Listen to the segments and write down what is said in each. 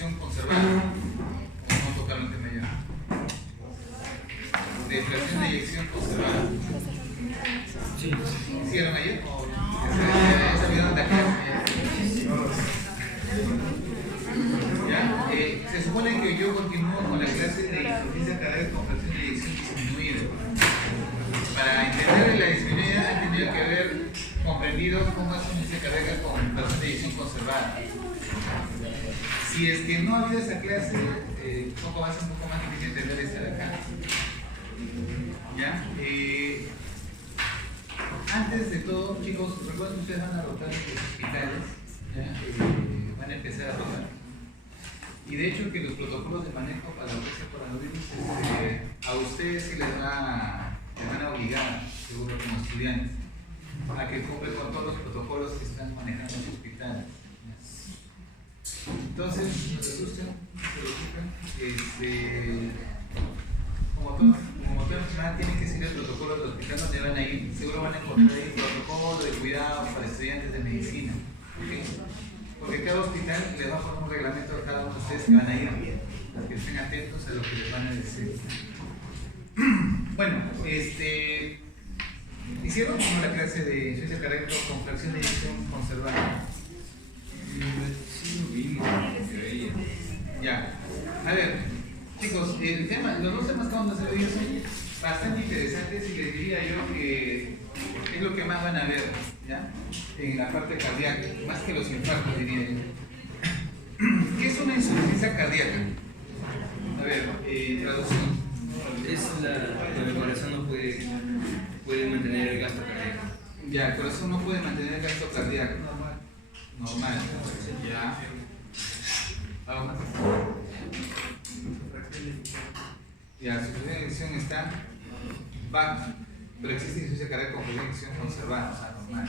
eyección conservada. Vamos a tocar un tema ya. De fracción de eyección conservada. Sí. ¿Hicieron ayer? ¿Esa vieron la clase? ¿Ya? Se supone que yo continúo con la clase de insuficiencia cardíaca con fracción de eyección disminuida. Para entender la disminuida han tenido que haber comprendido cómo es una insuficiencia cardíaca con fracción de eyección conservada. Si es que no ha habido esa clase, un poco más difícil entender esta de acá. ¿Ya? Antes de todo, chicos, recuerden que ustedes van a rotar en los hospitales, ¿ya? Van a empezar a rotar. Y de hecho que los protocolos de manejo para lo que es el coronavirus, a ustedes sí les van a obligar, seguro como estudiantes, a que cumplan con todos los protocolos que están manejando los hospitales. Entonces, no se asusten, como toda enfermedad tienen que seguir el protocolo del hospital donde van a ir, seguro van a encontrar ahí protocolo de cuidado para estudiantes de medicina. ¿Okay? Porque cada hospital les va a poner un reglamento a cada uno de ustedes que van a ir, para que estén atentos a lo que les van a decir. Bueno, hicieron como la clase de insuficiencia cardíaca con fracción de eyección conservada. Sí, lo vimos. Ya. A ver, chicos, los dos temas que vamos a hacer hoy son bastante interesantes y les diría yo que es lo que más van a ver, ¿ya? En la parte cardíaca, más que los infartos, diría yo. ¿Qué es una insuficiencia cardíaca? A ver, traducción. Es donde el corazón no puede mantener el gasto cardíaco. Ya, el corazón no puede mantener el gasto cardíaco. Normal. Ya. ¿Algo más? Ya, su eyección está baja, pero existe insuficiencia cardíaca con eyección conservada, o sea, normal.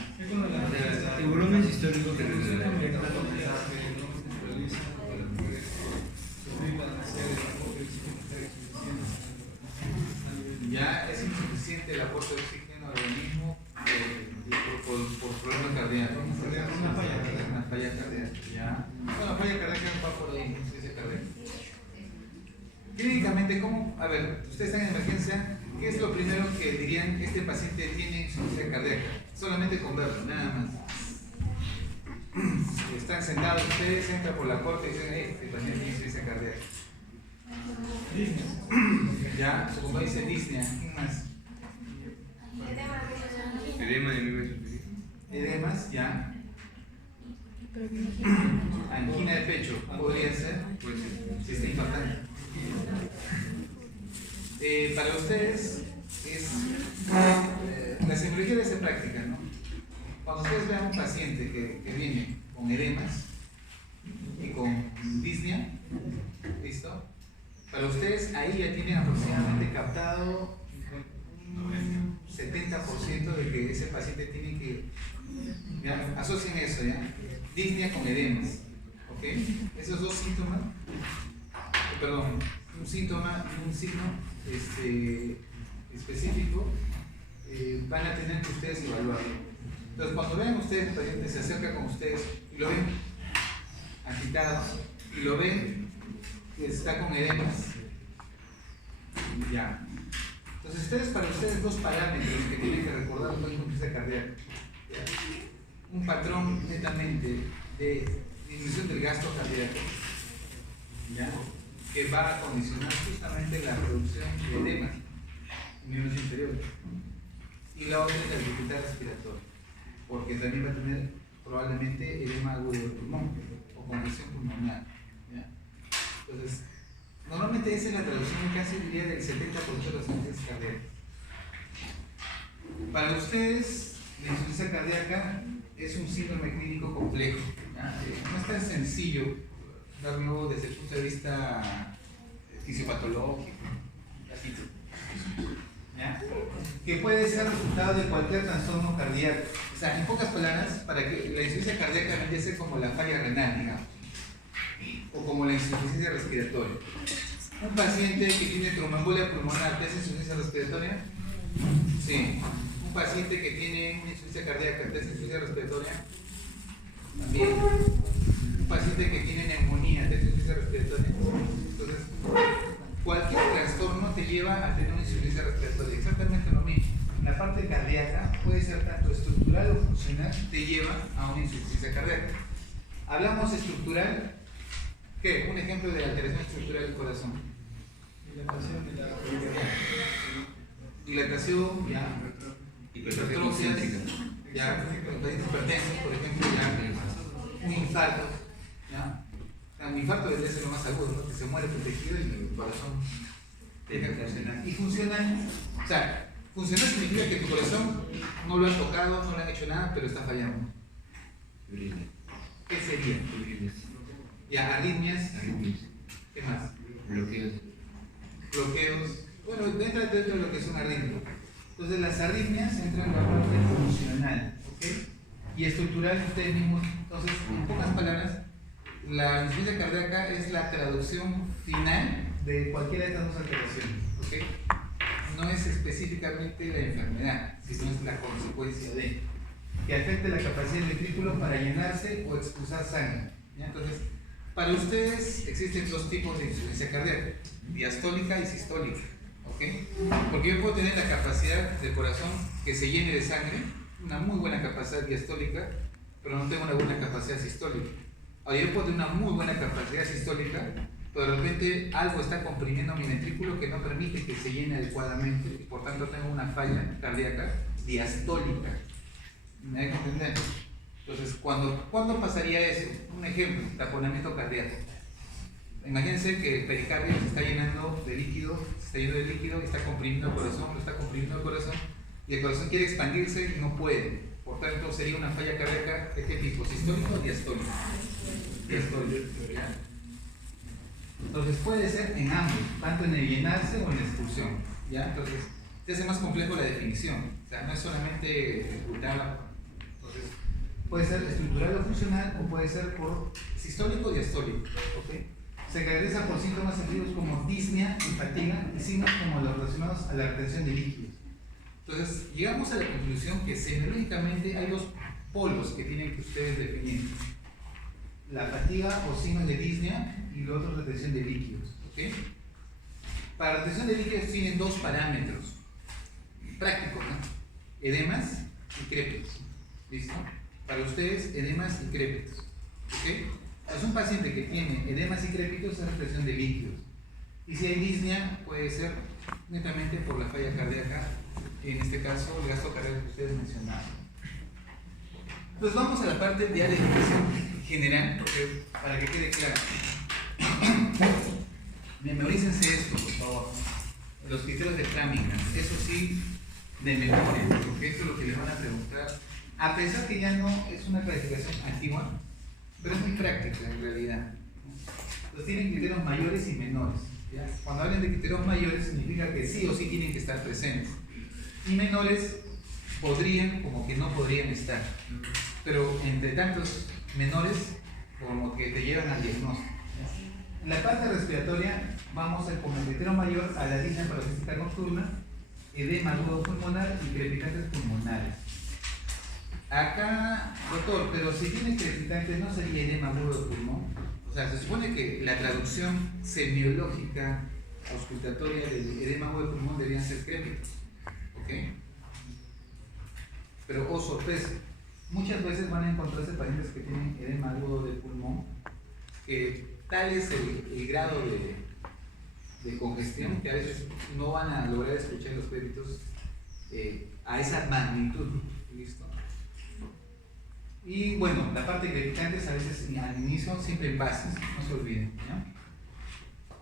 Tiburones históricos que ya es insuficiente el aporte de oxígeno al organismo por problemas cardíacos. Una falla cardíaca. Ya. Bueno, la falla cardíaca va por ahí, insuficiencia cardíaca. Clínicamente, ¿cómo? A ver, ustedes están en emergencia, ¿qué es lo primero que dirían? Este paciente tiene insuficiencia cardíaca. Solamente con verlo, nada más. Están sentados ustedes, entran por la puerta y dicen, este paciente tiene insuficiencia cardíaca. Ya, su compañero dice disnea. ¿Quién más? edema de nivel. Edemas, ya. Angina de pecho, podría ser, pues, si está infartando. Para ustedes, la simbología debe ser práctica, ¿no? Cuando ustedes vean un paciente que viene con edemas y con disnea, ¿listo? Para ustedes ahí ya tienen aproximadamente captado un 70% de que ese paciente tiene que, ya, asocien eso, ¿ya? Disnea con edemas, ¿ok? Esos dos síntomas, perdón, un síntoma y un signo específico van a tener que ustedes evaluarlo. Entonces, cuando vean ustedes, el paciente se acerca con ustedes y lo ven agitado y lo ven que está con edemas, ya. Entonces, para ustedes dos parámetros que tienen que recordar una insuficiencia cardíaca. Un patrón netamente de disminución del gasto cardíaco, ¿ya? Que va a condicionar justamente la producción de edemas en miembros inferiores. Y la otra es la dificultad respiratoria, porque también va a tener probablemente edema agudo del pulmón o congestión pulmonar, ¿ya? Entonces, normalmente esa es la traducción casi diría del 70% de las insuficiencias cardíacas. Para ustedes, la insuficiencia cardíaca es un síndrome clínico complejo, ¿ya? No es tan sencillo darlo desde el punto de vista fisiopatológico, ¿ya? Que puede ser resultado de cualquier trastorno cardíaco. O sea, en pocas palabras, para que la insuficiencia cardíaca vendría a ser como la falla renal, digamos, o como la insuficiencia respiratoria. Un paciente que tiene tromboembolia pulmonar, ¿te hace insuficiencia respiratoria? Sí. Un paciente que tiene una insuficiencia cardíaca, ¿te hace insuficiencia respiratoria? También. Un paciente que tiene neumonía, ¿te hace insuficiencia respiratoria? lleva a tener una insuficiencia respiratoria. Exactamente lo mismo. La parte cardíaca puede ser tanto estructural o funcional, te lleva a una insuficiencia cardíaca. Hablamos estructural, ¿qué? Un ejemplo de alteración estructural del corazón. Dilatación de la Dilatación, ya. Hipertrofia, ya. Hipertensión, por ejemplo, ya. Un infarto, ya. Un infarto debe ser lo más agudo, ¿no? Que se muere protegido y el corazón deja de funcionar. Y funcional, o sea, funcional significa que tu corazón no lo han tocado, no le han hecho nada, pero está fallando. ¿Qué sería? Ya, arritmias. ¿Qué más? Bloqueos. Bueno, dentro de lo que es una arritmia. Entonces, las arritmias entran en la parte funcional, ¿ok? Y estructural, ustedes mismos. Entonces, en pocas palabras, la insuficiencia cardíaca es la traducción final de cualquiera de estas dos alteraciones, ¿ok? No es específicamente la enfermedad, sino es la consecuencia de que afecte la capacidad del ventrículo para llenarse o expulsar sangre, ¿ya? Entonces, para ustedes existen dos tipos de insuficiencia cardíaca, diastólica y sistólica, ¿ok? Porque yo puedo tener la capacidad del corazón que se llene de sangre, una muy buena capacidad diastólica, pero no tengo una buena capacidad sistólica. Ahora, yo puedo tener una muy buena capacidad sistólica, pero de repente algo está comprimiendo mi ventrículo que no permite que se llene adecuadamente y por tanto tengo una falla cardíaca diastólica. ¿Me hay que entender? Entonces, ¿cuándo pasaría eso? Un ejemplo, taponamiento cardíaco. Imagínense que el pericardio se está llenando de líquido, y está comprimiendo el corazón, y el corazón quiere expandirse y no puede. Por tanto, sería una falla cardíaca ¿de qué tipo? ¿Sistólico o diastólico? Diastólico. Entonces puede ser en ambos, tanto en el llenarse o en la expulsión, ¿ya? Entonces se hace más complejo la definición, o sea, no es solamente ejecutarla. Entonces puede ser estructural o funcional o puede ser por sistólico o diastólico, ¿ok? Se caracteriza por síntomas sentidos como disnea y fatiga y signos como los relacionados a la retención de líquidos. Entonces llegamos a la conclusión que semiológicamente hay dos polos que tienen que ustedes definir: la fatiga o signos de disnea y lo otro retención de líquidos, ¿ok? Para retención de líquidos tienen dos parámetros prácticos, ¿no? Edemas y crépitos, ¿listo? Para ustedes, edemas y crépitos, ¿ok? Es un paciente que tiene edemas y crépitos, es retención de líquidos. Y si hay disnea, puede ser netamente por la falla cardíaca, en este caso el gasto cardíaco que ustedes mencionaron. Entonces vamos a la parte de definición general, porque, para que quede claro. Memorícense esto, por favor. Los criterios de Framingham, eso sí, de memoria, porque esto es lo que les van a preguntar. A pesar que ya no es una clasificación antigua, pero es muy práctica en realidad. Entonces tienen criterios mayores y menores, ¿ya? Cuando hablan de criterios mayores significa que sí o sí tienen que estar presentes. Y menores podrían como que no podrían estar. Pero entre tantos menores como que te llevan al diagnóstico. En la parte respiratoria vamos a como criterio mayor a la disnea paroxística nocturna, edema agudo pulmonar y crepitantes pulmonares. Acá, doctor, pero si tiene crepitantes no sería edema agudo de pulmón. O sea, se supone que la traducción semiológica auscultatoria del edema agudo de pulmón deberían ser crépitos, ¿ok? Pero, oh sorpresa, muchas veces van a encontrarse pacientes que tienen edema agudo de pulmón, que tal es el grado de congestión que a veces no van a lograr escuchar los crépitos a esa magnitud, ¿listo? Y bueno, la parte de crepitantes a veces al inicio siempre en bases, no se olviden, ¿no?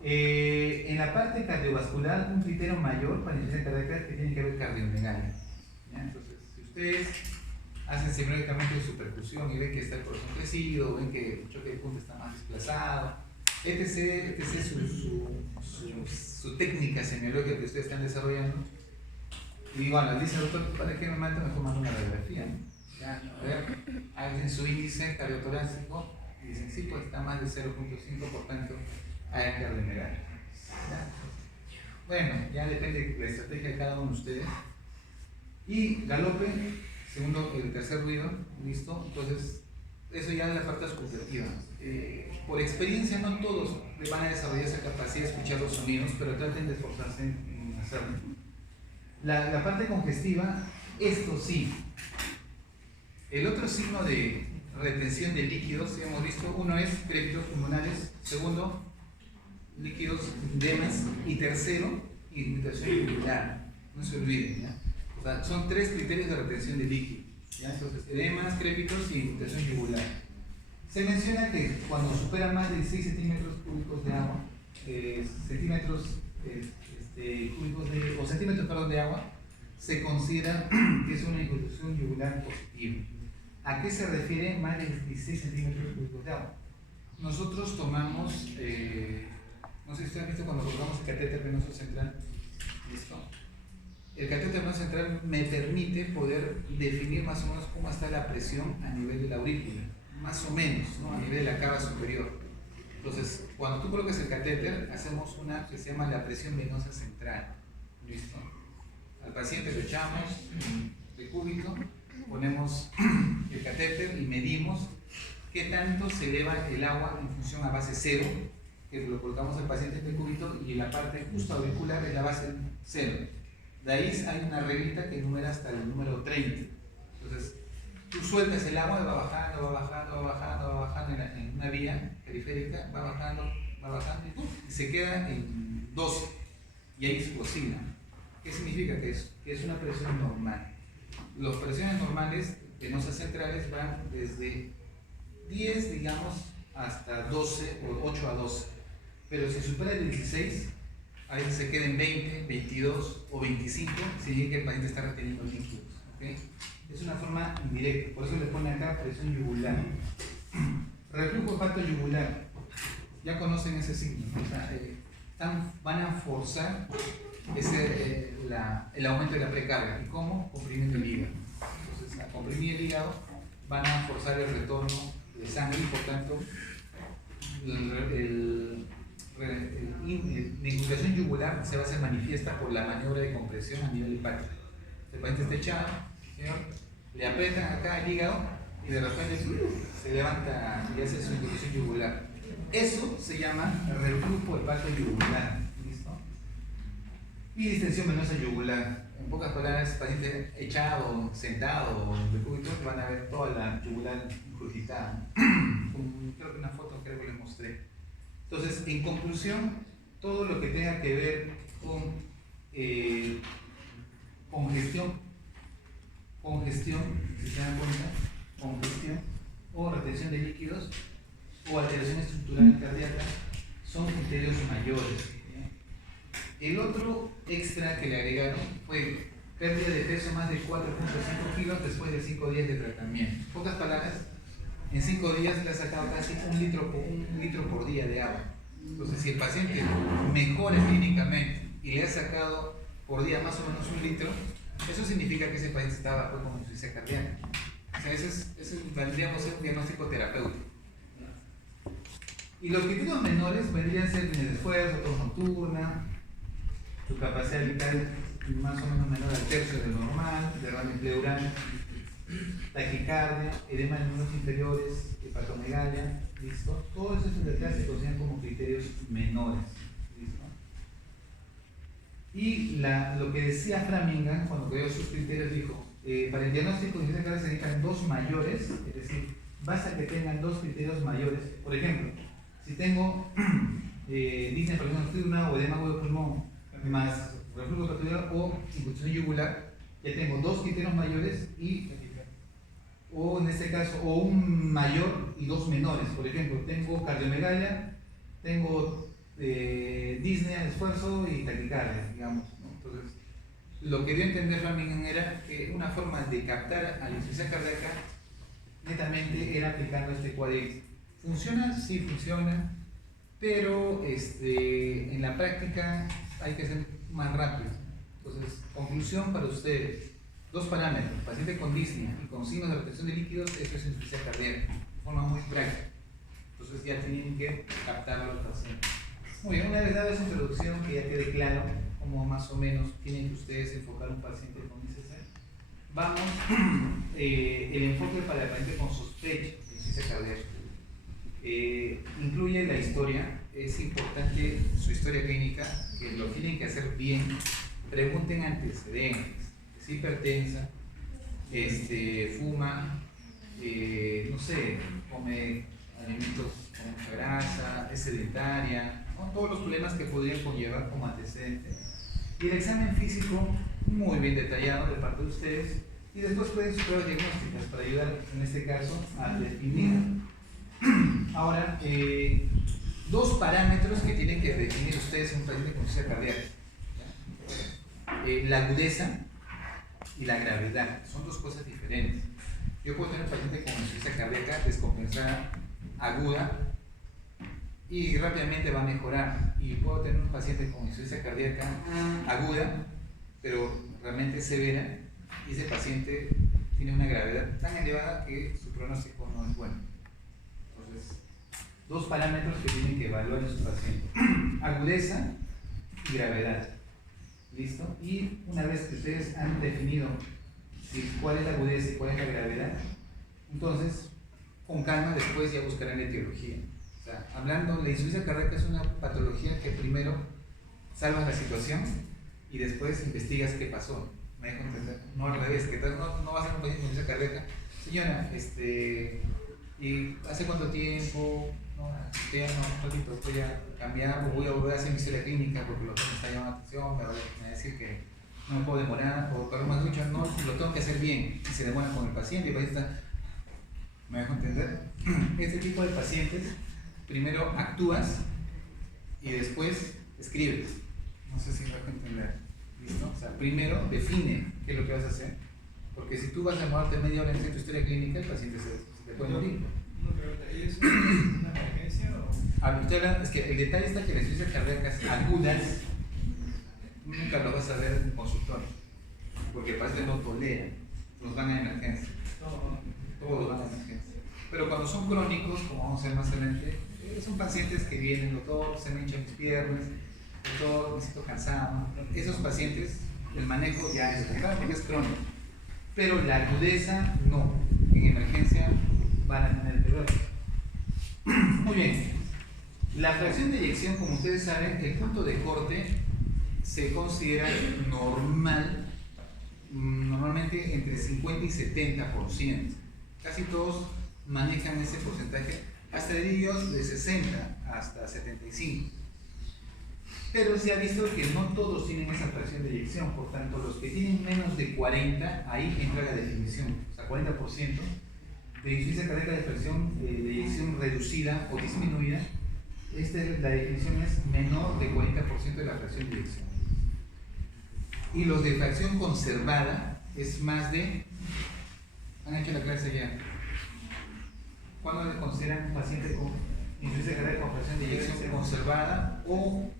En la parte cardiovascular, un criterio mayor para insuficiencia cardíaca que tiene que ver cardiomegalia, ¿ya? Entonces, si ustedes hacen semiológicamente su percusión y ven que está el corazón crecido, ven que el choque de punta está más desplazado, etc. Su técnica semiológica que ustedes están desarrollando. Y bueno, dice el doctor, ¿para qué me mando? Mejor mando una radiografía, ¿no? Ya, a ver, hacen su índice cardiotorácico y dicen, sí, pues está más de 0.5, por tanto, hay cardiomegalia. Bueno, ya depende de la estrategia de cada uno de ustedes. Y galope, segundo, el tercer ruido, listo. Entonces, eso ya es la parte subjetiva. Por experiencia, no todos van a desarrollar esa capacidad de escuchar los sonidos, pero traten de esforzarse en hacerlo. La parte congestiva, esto sí. El otro signo de retención de líquidos, hemos visto, uno es crépitos pulmonares, segundo, líquidos, edemas, y tercero, irritación yugular. No se olviden, ¿ya? O sea, son 3 criterios de retención de líquido, ¿ya? Entonces, edemas, crépitos y irritación yugular. Se menciona que cuando supera más de 6 centímetros cúbicos de agua, centímetros de agua, se considera que es una irritación yugular positiva. ¿A qué se refiere más de 16 centímetros cúbicos de agua? Nosotros tomamos, no sé si ustedes han visto cuando colocamos el catéter venoso central. ¿Listo? El catéter venoso central me permite poder definir más o menos cómo está la presión a nivel de la aurícula, más o menos, ¿no? A nivel de la cava superior. Entonces, cuando tú colocas el catéter, hacemos una que se llama la presión venosa central. ¿Listo? Al paciente lo echamos de cúbito, ponemos el catéter y medimos qué tanto se eleva el agua en función a base 0, que lo colocamos al paciente en el cúbito, y en la parte justo auricular es la base 0. De ahí hay una reglita que numera hasta el número 30. Entonces, tú sueltas el agua y va bajando en una vía periférica, va bajando y se queda en 12. Y ahí se cocina. ¿Qué significa que es una presión normal? Las presiones normales venosas centrales van desde 10, digamos, hasta 12 o 8 a 12. Pero si supera el 16, a veces se queda en 20, 22 o 25, significa que el paciente está reteniendo líquidos. ¿Okay? Es una forma indirecta, por eso le pone acá presión yugular. Reflujo hepato yugular, ya conocen ese signo, ¿no? O sea, van a forzar el aumento de la precarga. ¿Y cómo? Comprimiendo el hígado. Entonces, al comprimir el hígado, van a forzar el retorno de sangre y por tanto la infiltración yugular se va a hacer manifiesta por la maniobra de compresión a nivel hepático. El paciente está echado, señor, le aprietan acá el hígado y de repente se levanta y hace su infiltración yugular. Eso se llama reflujo hepato yugular. ¿Listo? Y distensión venosa yugular. En pocas palabras, paciente echado, sentado o en decúbito, van a ver toda la yugular incurgitada. Creo que una foto creo que les mostré. Entonces, en conclusión, todo lo que tenga que ver con congestión, si se dan cuenta, congestión o retención de líquidos o alteración estructural cardíaca son criterios mayores. El otro extra que le agregaron fue pérdida de peso más de 4.5 kilos después de 5 días de tratamiento. En pocas palabras, en 5 días le ha sacado casi un litro por día de agua. Entonces, si el paciente mejora clínicamente y le ha sacado por día más o menos 1 litro, eso significa que ese paciente está bajo con insuficiencia cardíaca. O sea, ese vendríamos a ser un diagnóstico terapéutico. Y los criterios menores vendrían a ser el esfuerzo, tos nocturna, su capacidad vital más o menos menor al tercio de lo normal, derrame pleural, taquicardia, edema de miembros inferiores, hepatomegalia, ¿listo? Todos esos detalles se consideran como criterios menores, ¿listo? Y lo que decía Framingham cuando creó sus criterios dijo, para el diagnóstico de insuficiencia cardíaca se necesitan 2 mayores, es decir, basta que tengan 2 criterios mayores. Por ejemplo, si tengo disnea nocturna o edema agudo de pulmón más reflujo hepatobiliar o infiltración yugular, ya tengo 2 criterios mayores o en este caso, o un mayor y 2 menores. Por ejemplo, tengo cardiomegalia, tengo disnea, esfuerzo y taquicardia, digamos, ¿no? Entonces, lo que dio a entender Framingham era que una forma de captar a la insuficiencia cardíaca netamente era aplicando este cuadrito. ¿Funciona? Sí, funciona, pero en la práctica hay que ser más rápido. Entonces, conclusión para ustedes: 2 parámetros, paciente con disnea y con signos de retención de líquidos, eso es insuficiencia cardíaca, de forma muy práctica. Entonces ya tienen que captarlo al paciente. Muy bien, una vez dada esa introducción, que ya quede claro cómo más o menos tienen que ustedes enfocar un paciente con ICC, vamos el enfoque para el paciente con sospecha de insuficiencia cardíaca. Incluye la historia, es importante su historia clínica, que lo tienen que hacer bien. Pregunten antecedentes, es hipertensa, fuma, no sé, come alimentos con mucha grasa, es sedentaria, ¿no? Todos los problemas que podrían conllevar como antecedente. Y el examen físico muy bien detallado de parte de ustedes, y después pueden sus pruebas diagnósticas para ayudar en este caso a definir. Ahora, dos parámetros que tienen que definir ustedes en un paciente con insuficiencia cardíaca. La agudeza y la gravedad son dos cosas diferentes. Yo puedo tener un paciente con insuficiencia cardíaca descompensada aguda y rápidamente va a mejorar, y puedo tener un paciente con insuficiencia cardíaca aguda pero realmente severa, y ese paciente tiene una gravedad tan elevada que su pronóstico no es bueno. Entonces, dos parámetros que tienen que evaluar en su paciente: agudeza y gravedad. ¿Listo? Y una vez que ustedes han definido cuál es la agudeza y cuál es la gravedad, entonces con calma después ya buscarán la etiología. O sea, hablando, la insuficiencia cardíaca es una patología que primero salvas la situación y después investigas qué pasó. ¿Me dejo entender? No al revés, que no vas a un paciente con insuficiencia cardíaca. Señora, ¿y hace cuánto tiempo? No, ya no, un ratito, voy a cambiar, o voy a volver a hacer mi historia clínica porque lo que me está llamando la atención, me va a decir que no me puedo demorar, o correr más mucho, no, lo tengo que hacer bien, y se demora con el paciente, y el paciente está... ¿Me dejo entender? Este tipo de pacientes, primero actúas y después escribes. No sé si me dejo entender. ¿Listo? O sea, primero define qué es lo que vas a hacer, porque si tú vas a demorarte media hora en hacer tu historia clínica, el paciente se te puede morir. Una pregunta, ¿y eso es una emergencia o...? Es que el detalle está que las insuficiencias cardíacas agudas nunca lo vas a ver en el consultorio, porque el paciente no tolera, los van a emergencia. Todos van a emergencia. Pero cuando son crónicos, como vamos a ver más adelante, son pacientes que vienen, doctor, se me hinchan mis piernas, doctor, me siento cansado. Esos pacientes, el manejo ya es claro porque es crónico. Pero la agudeza no. En emergencia van a tener peor. Muy bien. La fracción de eyección, como ustedes saben, el punto de corte se considera normal, normalmente entre 50 y 70%. Casi todos manejan ese porcentaje, hasta de ellos de 60 hasta 75. Pero se ha visto que no todos tienen esa fracción de eyección, por tanto, los que tienen menos de 40, ahí entra la definición, o sea, 40% de insuficiencia cardíaca de fracción de eyección reducida o disminuida. La definición es menor de 40% de la fracción de eyección. Y los de fracción conservada es más de... ¿Han hecho la clase ya? ¿Cuándo le consideran un paciente con insuficiencia cardíaca con fracción de eyección conservada o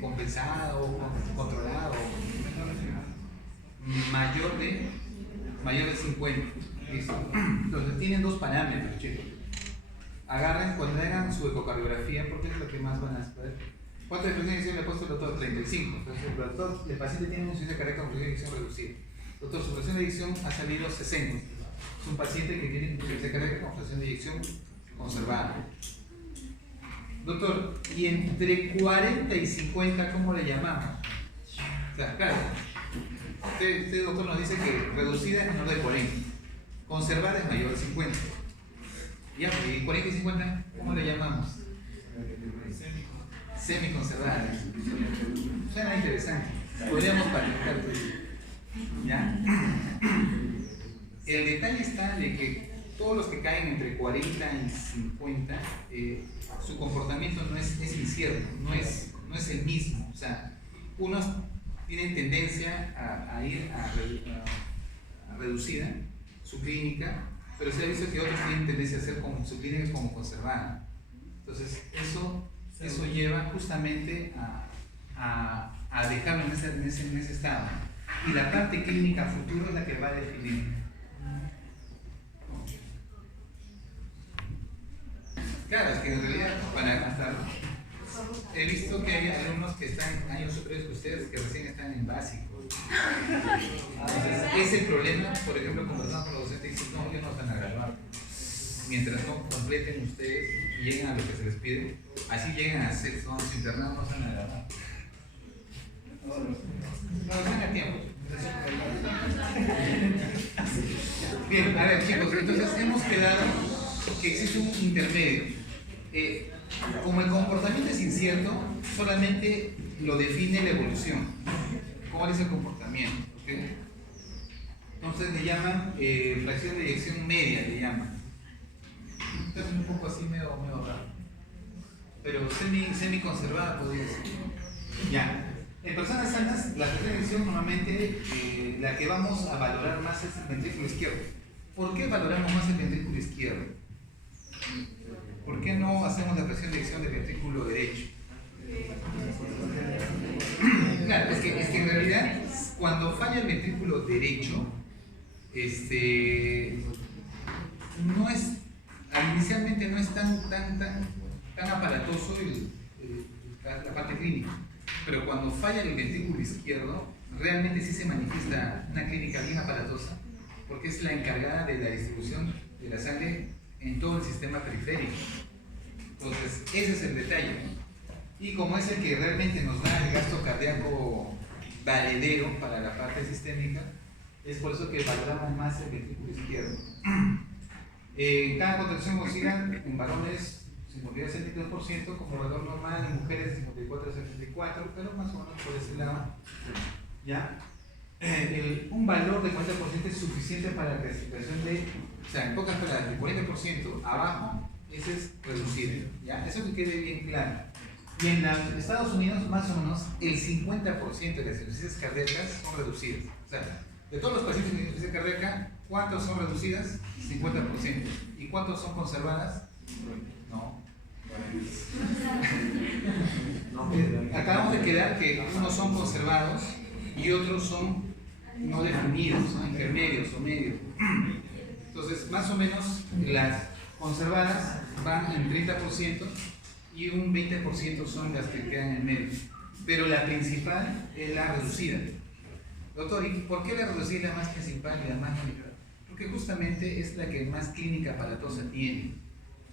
compensada o controlada o mayor de 50? ¿Listo? Entonces tienen dos parámetros, chicos. Agarren cuando hagan su ecocardiografía, porque es lo que más van a saber. ¿Cuánta fracción de eyección le ha puesto el doctor? 35. Entonces el paciente tiene una insuficiencia cardíaca con fracción de eyección reducida. Doctor, su fracción de eyección ha salido 60. Es un paciente que tiene insuficiencia cardíaca con fracción de eyección conservada. Doctor, y entre 40 y 50, ¿cómo le llamamos? O sea, claro, usted doctor nos dice que reducida es menor de 40, conservada es mayor de 50. Ya, y 40 y 50, ¿cómo le llamamos? Semiconservada. Suena interesante. Podríamos patentar. ¿Ya? El detalle está de que todos los que caen entre 40 y 50, su comportamiento no es incierto, no es el mismo. O sea, unos tienen tendencia a ir a reducida su clínica, pero se ha visto que otros tienen tendencia a hacer como su clínica como conservada. Entonces, eso lleva justamente a dejarlo en ese estado. Y la parte clínica futura es la que va a definir. Claro, es que en realidad, para gastarlo, he visto que hay alumnos que están años superiores que ustedes, que recién están en básico. Entonces, es el problema, por ejemplo, conversamos con los docentes y dicen, no, ellos no están a graduar. mientras no completen ustedes y lleguen a lo que se les pide, así llegan a sexto, vamos a internar, no se nada. No, tenga tiempo. Bien, a ver chicos, entonces hemos quedado que existe un intermedio. Como el comportamiento es incierto, solamente lo define la evolución. ¿Cuál es el comportamiento? ¿Okay? Entonces le llaman fracción de eyección media, le llaman. Es un poco así medio raro, pero semi conservada podría decir. Ya. En personas sanas, la fracción de eyección normalmente la que vamos a valorar más es el ventrículo izquierdo. ¿Por qué valoramos más el ventrículo izquierdo? ¿Por qué no hacemos la fracción de eyección del ventrículo derecho? Claro, es que en realidad cuando falla el ventrículo derecho, no es, inicialmente no es tan aparatoso la parte clínica, pero cuando falla el ventrículo izquierdo, realmente sí se manifiesta una clínica bien aparatosa, porque es la encargada de la distribución de la sangre en todo el sistema periférico. Entonces, ese es el detalle, ¿no? Y como es el que realmente nos da el gasto cardíaco valedero para la parte sistémica, es por eso que valoramos más el ventrículo izquierdo. Cada contracción oscila en varones 52-63% como valor normal, en mujeres 54-74%, pero más o menos por ese lado. ¿Ya? Un valor de 40% es suficiente para la clasificación de, o sea, en pocas palabras, el 40% abajo, ese es reducido. ¿Ya? Eso que quede bien claro. Y en Estados Unidos, más o menos, el 50% de las insuficiencias cardíacas son reducidas. O sea, de todos los pacientes con insuficiencia cardíaca, ¿cuántos son reducidas? 50%. ¿Y cuántos son conservadas? No. Acabamos de quedar que unos son conservados y otros son no definidos, ¿no? Intermedios o medios. Entonces, más o menos, las conservadas van en 30%. Y un 20% son las que quedan en medio. Pero la principal es la reducida. Doctor, ¿y por qué la reducida es la más principal y la más manipulada? Porque justamente es la que más clínica aparatosa tiene.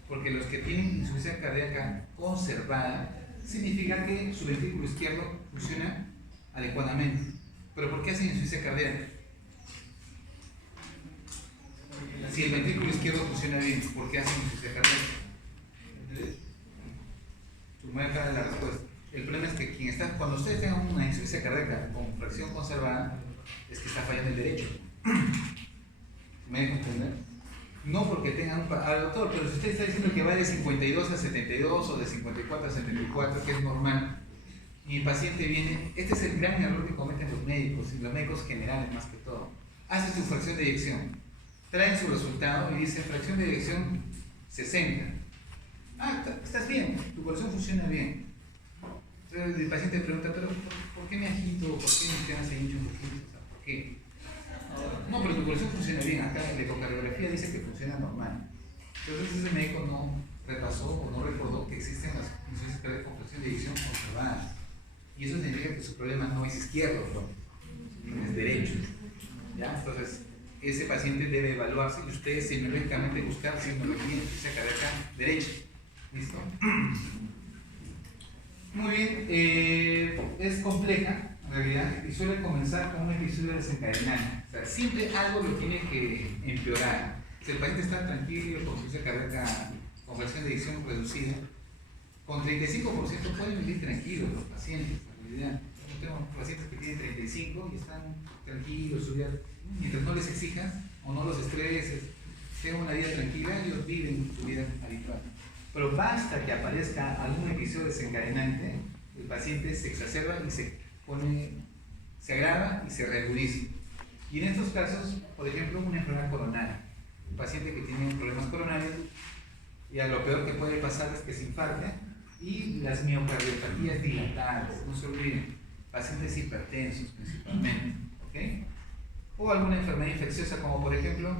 Porque los que tienen insuficiencia cardíaca conservada significa que su ventrículo izquierdo funciona adecuadamente. ¿Pero por qué hacen insuficiencia cardíaca? Si el ventrículo izquierdo funciona bien, ¿por qué hacen insuficiencia cardíaca? Muy acá la respuesta. El problema es que cuando ustedes tengan una insuficiencia cardíaca con fracción conservada, es que está fallando el derecho. ¿Me dejo entender? No porque tengan doctor, pero si usted está diciendo que va de 52 a 72 o de 54 a 74, que es normal, y el paciente viene, este es el gran error que cometen los médicos, y los médicos generales más que todo. Hace su fracción de eyección, traen su resultado y dice fracción de eyección 60. Ah, estás bien, tu corazón funciona bien. Entonces el paciente pregunta, pero ¿por qué me agito? ¿Por qué mi pierna se hincha un poquito? O sea, ¿por qué? No, pero tu corazón funciona bien. Acá la ecocardiografía dice que funciona normal. Entonces ese médico no repasó o no recordó que existen las insuficiencias cardíacas con fracción de eyección conservadas. Y eso significa que su problema no es izquierdo, no es derecho. ¿Ya? Entonces, ese paciente debe evaluarse y ustedes semiológicamente buscar semiología de insuficiencia cardíaca derecha. ¿Listo? Muy bien, es compleja en realidad y suele comenzar con un episodio desencadenante. O sea, siempre algo lo tiene que empeorar. Si el paciente está tranquilo, con insuficiencia cardíaca con fracción de eyección reducida, con 35% pueden vivir tranquilos los pacientes. En realidad, yo tengo pacientes que tienen 35 y están tranquilos, mientras no les exijas o no los estreses, tengan una vida tranquila, ellos viven su vida habitual. Pero basta que aparezca algún episodio desencadenante, el paciente se exacerba y se agrava y se reagudiza. Y en estos casos, por ejemplo, una enfermedad coronaria, un paciente que tiene problemas coronarios, y a lo peor que puede pasar es que se infarte y las miocardiopatías dilatadas, no se olviden, pacientes hipertensos principalmente, ¿ok? O alguna enfermedad infecciosa como por ejemplo,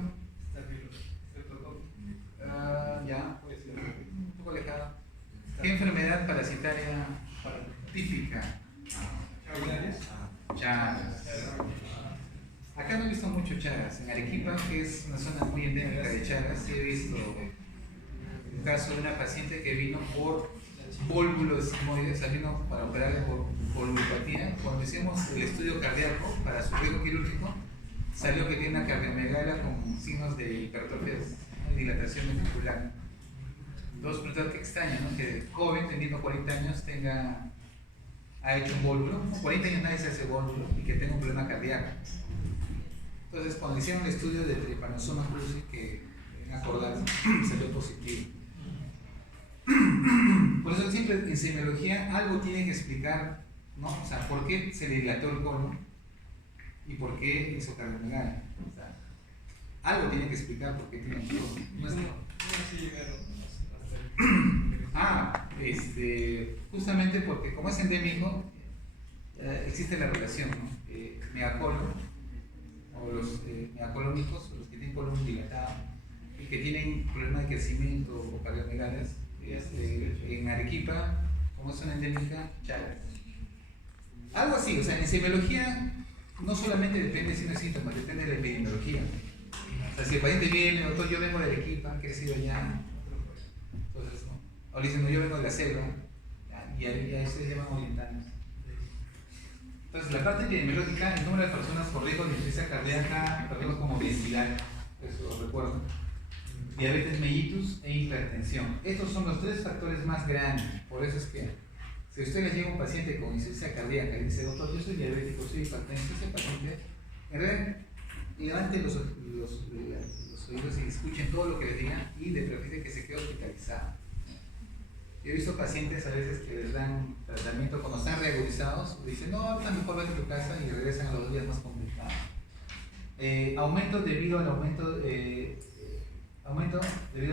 ya, puede ser un poco alejado. ¿Qué enfermedad parasitaria típica? Chagas. Acá no he visto mucho Chagas. En Arequipa, que es una zona muy endémica de Chagas, sí he visto un caso de una paciente que vino por vólvulo sigmoide, o sea, vino para operarle por volvulopatía. Cuando hicimos el estudio cardíaco para su riesgo quirúrgico, salió que tiene una cardiomegalia con signos de hipertrofia y dilatación ventricular. Entonces, preguntar qué extraño, ¿no? Que joven, teniendo 40 años, ha hecho un vólvulo. Con 40 años nadie se hace vólvulo y que tenga un problema cardíaco. Entonces, cuando hicieron el estudio de Trypanosoma cruzi, que en acordarse, salió positivo. Por eso siempre en semiología algo tiene que explicar, ¿no? O sea, por qué se le dilató el colon y por qué hizo cardiomegalia. O sea, algo tiene que explicar por qué tiene el colon. No es justamente porque como es endémico, existe la relación, ¿no? Megacolon, o los megacolónicos, los que tienen colon dilatado y que tienen problemas de crecimiento o cardiomegalias, en Arequipa, como es una endémica, Chagas. Algo así, o sea, en semiología no solamente depende de síntomas, depende de la epidemiología. O sea, si el paciente viene, doctor, yo vengo de Arequipa, he crecido allá, entonces, ¿no? O le dicen, no, yo vengo de la selva, y a eso se llaman orientales. Entonces, la parte epidemiológica, el número de personas con riesgo de insuficiencia cardíaca, perdemos como obesidad, eso lo recuerdo, diabetes mellitus e hipertensión. Estos son los 3 factores más grandes. Por eso es que, si usted le llega un paciente con insuficiencia cardíaca y dice, doctor, yo soy diabético, soy hipertenso, ese paciente, en realidad, levante los oídos y escuchen todo lo que les digan y de preferencia que se quede hospitalizado. Yo he visto pacientes a veces que les dan tratamiento cuando están reagudizados, dicen, no, ahorita mejor vete a tu casa y regresan a los días más complicados. Aumento debido al aumento debido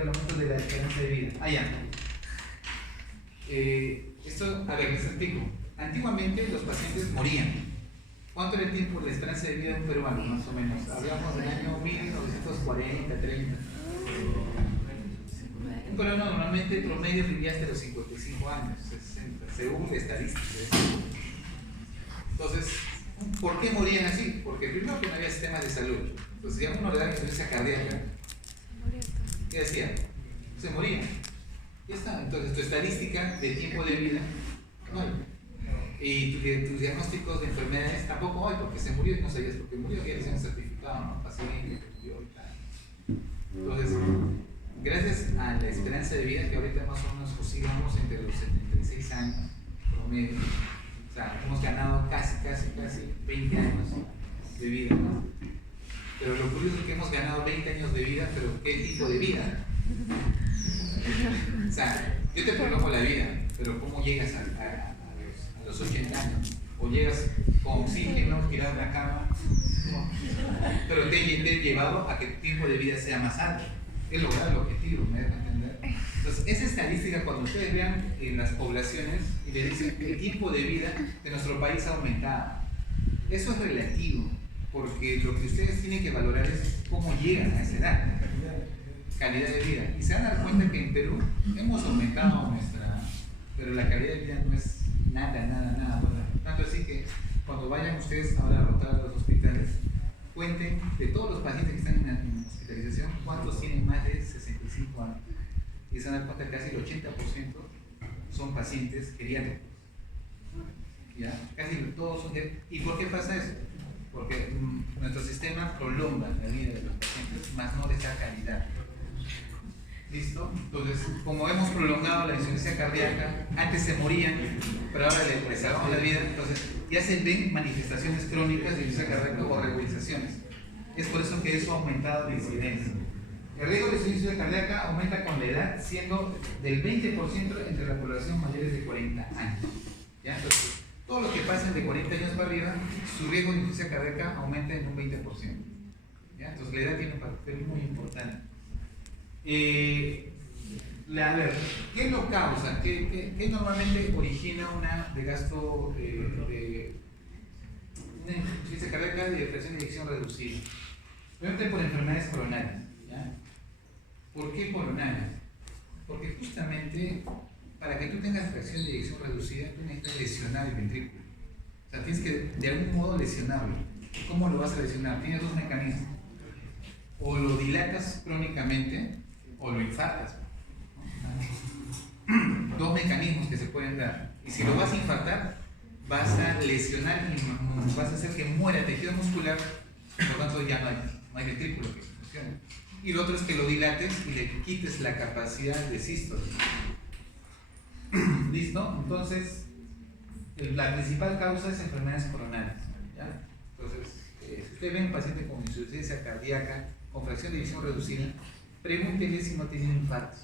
al aumento de la esperanza de vida. Esto, a ver, les explico. Antiguamente los pacientes morían. ¿Cuánto era el tiempo de esperanza de vida de un peruano, más o menos? Hablamos del año 1940, 30. Un peruano normalmente promedio vivía hasta los 55 años, 60, según estadísticas. Entonces, ¿por qué morían así? Porque primero que no había sistemas de salud. Entonces, si a uno le da insuficiencia cardíaca, ¿qué decía? Se moría. Ya está. Entonces, tu estadística de tiempo de vida no hay. Y tus diagnósticos de enfermedades tampoco hay, porque se murió y no sabías por qué murió, que ya un certificado, ¿no? Paciente que murió y tal. Entonces, gracias a la esperanza de vida, que ahorita más o menos oscilamos entre los 76 años promedio, o sea, hemos ganado casi 20 años de vida, ¿no? Pero lo curioso es que hemos ganado 20 años de vida, pero ¿qué tipo de vida? O sea, yo te prolongo la vida, pero ¿cómo llegas a los 80 años? O llegas con oxígeno, tirado en la cama, ¿no? Pero te he llevado a que tu tiempo de vida sea más alto. Es lograr el objetivo, ¿me dejo entender? Entonces, esa estadística, cuando ustedes vean en las poblaciones y le dicen que el tiempo de vida de nuestro país ha aumentado, eso es relativo, porque lo que ustedes tienen que valorar es cómo llegan a esa edad, calidad de vida. Y se van a dar cuenta que en Perú hemos aumentado pero la calidad de vida no es nada buena. Tanto así que cuando vayan ustedes ahora a rotar a los hospitales, cuenten de todos los pacientes que están en hospitalización, cuántos tienen más de 65 años. Y se dan cuenta que casi el 80% son pacientes geriátricos. ¿Ya? Casi todos son geriátricos. ¿Y por qué pasa eso? Porque nuestro sistema prolonga la vida de los pacientes, más no les da calidad. ¿Listo? Entonces, como hemos prolongado la insuficiencia cardíaca, antes se morían, pero ahora les salvamos la vida, entonces ya se ven manifestaciones crónicas de insuficiencia cardíaca o regularizaciones. Es por eso que eso ha aumentado la incidencia. El riesgo de insuficiencia cardíaca aumenta con la edad, siendo del 20% entre la población mayores de 40 años. ¿Ya? Entonces, todos los que pasen de 40 años para arriba, su riesgo de insuficiencia cardíaca aumenta en un 20%. ¿Ya? Entonces, la edad tiene un papel muy importante. A ver, ¿qué lo causa? ¿Qué normalmente origina una insuficiencia cardíaca de presión de eyección reducida? Obviamente por enfermedades coronarias. ¿Ya? ¿Por qué coronarias? Porque justamente para que tú tengas fracción de eyección reducida, tú necesitas lesionar el ventrículo. O sea, tienes que de algún modo lesionarlo. ¿Cómo lo vas a lesionar? Tienes 2 mecanismos. O lo dilatas crónicamente o lo infartas. se pueden dar. Y si lo vas a infartar, vas a lesionar y vas a hacer que muera tejido muscular, por lo tanto ya no hay ventrículo que funcione. Y lo otro es que lo dilates y le quites la capacidad de sístole. ¿Listo? Entonces, la principal causa es enfermedades coronarias. ¿Ya? Entonces, si usted ve un paciente con insuficiencia cardíaca, con fracción de eyección reducida, pregúntele si no tiene un infarto.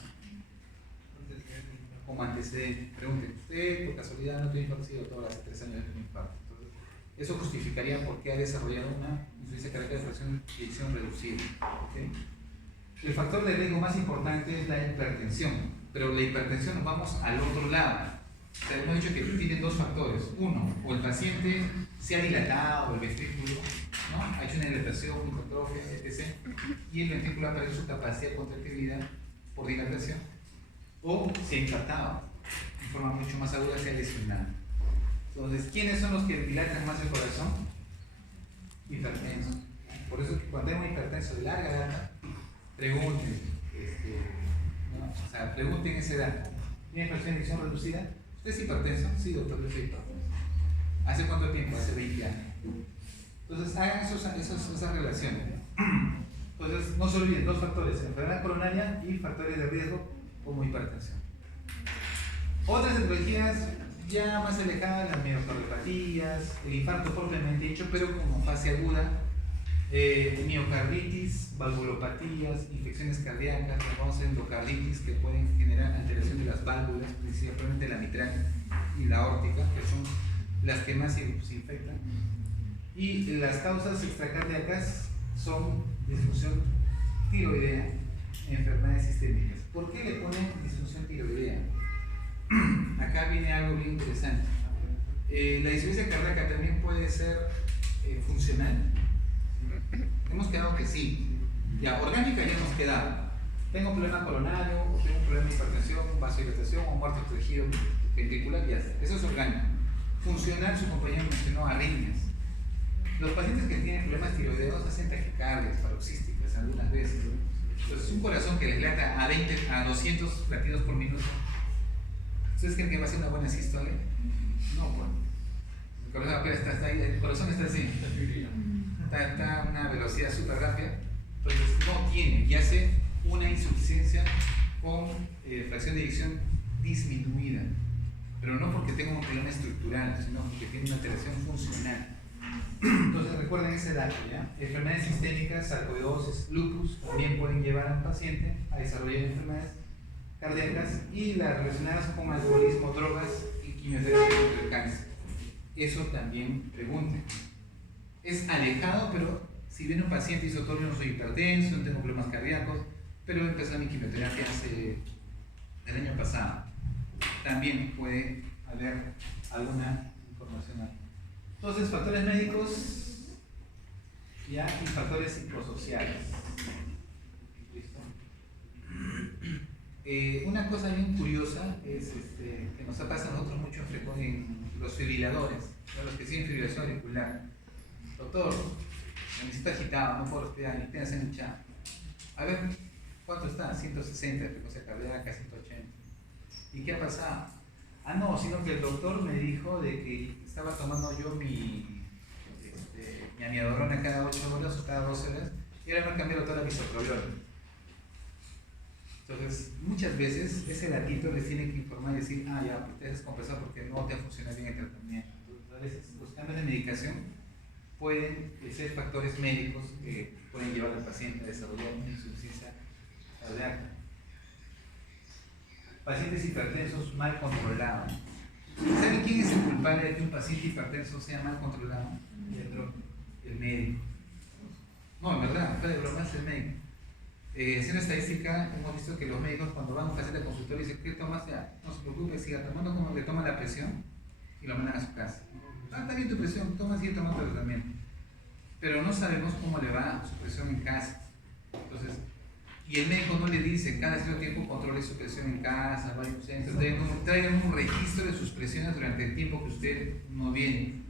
Como antecedente, pregúntele, ¿usted por casualidad no tiene infarto? Sí, doctor, hace 3 años tiene un infarto. Entonces, eso justificaría por qué ha desarrollado una insuficiencia cardíaca de fracción de eyección reducida. ¿Okay? El factor de riesgo más importante es la hipertensión, pero la hipertensión nos vamos al otro lado. O sea, hemos dicho que tienen dos factores. Uno, o el paciente se ha dilatado el ventrículo, ¿no? Ha hecho una dilatación, hipertrofia, etc. Y el ventrículo ha perdido su capacidad de contractibilidad por dilatación. O se ha infartado de forma mucho más aguda, se ha lesionado. Entonces, ¿quiénes son los que dilatan más el corazón? Hipertensos. Por eso que cuando hay un hipertenso de larga data, pregunten, ¿no? O sea, pregunten esa edad. ¿Tiene fracción de eyección reducida? ¿Usted es hipertenso? Sí, doctor, yo soy hipertenso. ¿Hace cuánto tiempo? Hace 20 años. Entonces, hagan esas relaciones. Entonces, no se olviden, dos factores, enfermedad coronaria y factores de riesgo como hipertensión. Otras etiologías ya más alejadas, las miocardiopatías, el infarto propiamente dicho, pero como fase aguda, miocarditis, valvulopatías, infecciones cardíacas, endocarditis que pueden generar alteración de las válvulas, principalmente la mitral y la aórtica, que son las que más se infectan. Y las causas extracardíacas son disfunción tiroidea, enfermedades sistémicas. ¿Por qué le ponen disfunción tiroidea? Acá viene algo bien interesante. La insuficiencia cardíaca también puede ser funcional. Hemos quedado que sí. Ya, orgánica ya hemos quedado. Tengo un problema coronario, o tengo un problema de hipertensión, vasodilatación o muerte de tejido ventricular, ya está. Eso es orgánico. Funcional, su compañero mencionó arritmias. Los pacientes que tienen problemas tiroideos hacen taquicardias, paroxísticas algunas veces. Entonces, un corazón que les lata a 200 latidos por minuto, ¿ustedes creen que va a ser una buena sístole? No, bueno. El corazón está así. Está a una velocidad súper rápida. Entonces, no tiene, y hace una insuficiencia con fracción de eyección disminuida. Pero no porque tenga un problema estructural, sino porque tiene una alteración funcional. Entonces recuerden ese dato, ¿ya? Enfermedades sistémicas, sarcoidosis, lupus también pueden llevar a un paciente a desarrollar enfermedades cardíacas y las relacionadas con alcoholismo, drogas y quimioterapia contra el cáncer. Eso también pregunten. Es alejado, pero si viene un paciente y dice, doctor, yo no soy hipertenso, no tengo problemas cardíacos, pero empecé mi quimioterapia el año pasado, también puede haber alguna información ahí. Entonces, factores médicos ¿ya? Y factores psicosociales. ¿Listo? Una cosa bien curiosa es que nos pasa a nosotros mucho en los fibriladores, ¿no? Los que tienen fibrilación auricular. Doctor, me necesito agitado, no puedo respirar, ni penas en hinchado. A ver, ¿cuánto está? 160, frecuencia cardíaca, 180. ¿Y qué ha pasado? Ah, no, sino que el doctor me dijo de que estaba tomando yo mi amiodorona cada 8 horas o cada 12 horas y ahora me han cambiado toda la bisoprolol. Entonces, muchas veces ese latito les tiene que informar y decir, ah, ya, te has descompensado porque no te ha funcionado bien el tratamiento. Entonces, a veces los cambios de medicación pueden ser factores médicos que pueden llevar al paciente a desarrollar una insuficiencia cardíaca. Pacientes hipertensos mal controlados. ¿Saben quién es el culpable de que un paciente hipertenso sea mal controlado? El médico. No, en verdad, fuera de bromas, el médico. Haciendo estadística, hemos visto que los médicos cuando van a un paciente al consultorio dicen, ¿qué tomas ya? No se preocupe, siga tomando, como le toman la presión y lo mandan a su casa. Ah, está bien tu presión, toma, sigue tomando el tratamiento. Pero no sabemos cómo le va su presión en casa. Entonces, y el médico no le dice, cada cierto tiempo controle su presión en casa, vaya a un centro, traigan un registro de sus presiones durante el tiempo que usted no viene.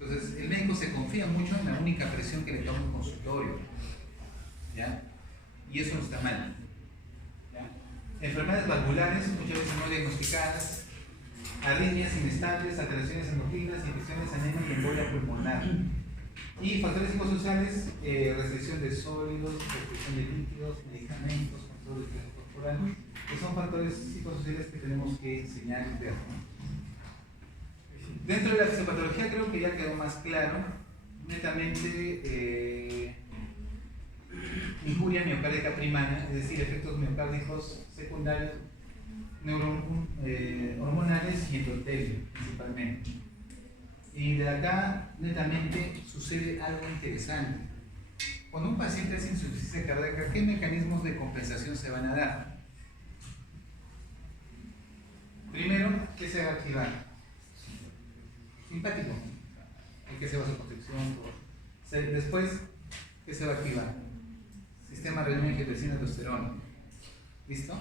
Entonces, el médico se confía mucho en la única presión que le toma un consultorio, ¿ya? Y eso no está mal, ¿ya? Enfermedades valvulares, muchas veces no diagnosticadas, arritmias inestables, alteraciones endocrinas, infecciones, anemia y embolia pulmonar. Y factores psicosociales, restricción de sólidos, restricción de líquidos, medicamentos, control de peso corporal, que son factores psicosociales que tenemos que enseñar y ver, ¿no? Dentro de la fisiopatología creo que ya quedó más claro, netamente injuria miocárdica primaria, es decir, efectos miocárdicos secundarios, hormonales y endotelio principalmente. Y de acá, netamente, sucede algo interesante. Cuando un paciente hace insuficiencia cardíaca, ¿qué mecanismos de compensación se van a dar? Primero, ¿qué se va a activar? Simpático. ¿En qué se va a vasoconstricción? Después, ¿qué se va a activar? Sistema renina, angiotensina, aldosterona. ¿Listo?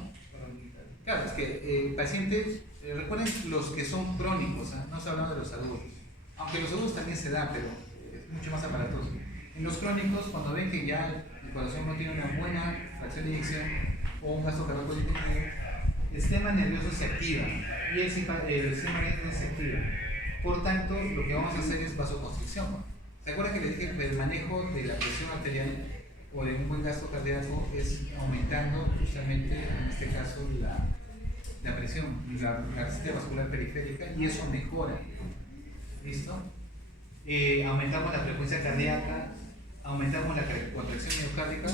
Claro, es que pacientes, recuerden los que son crónicos, ¿eh? No se habla de los agudos. Aunque los agudos también se da, pero es mucho más aparatoso. En los crónicos, cuando ven que ya el corazón no tiene una buena fracción de eyección o un gasto cardíaco disminuido, el sistema nervioso se activa y el sistema nervioso se activa. Por tanto, lo que vamos a hacer es vasoconstricción. ¿Se acuerdan que les dije que el manejo de la presión arterial o de un buen gasto cardíaco es aumentando justamente, en este caso, la presión, la resistencia vascular periférica, y eso mejora? ¿Listo? Aumentamos la frecuencia cardíaca, aumentamos la contracción miocárdica,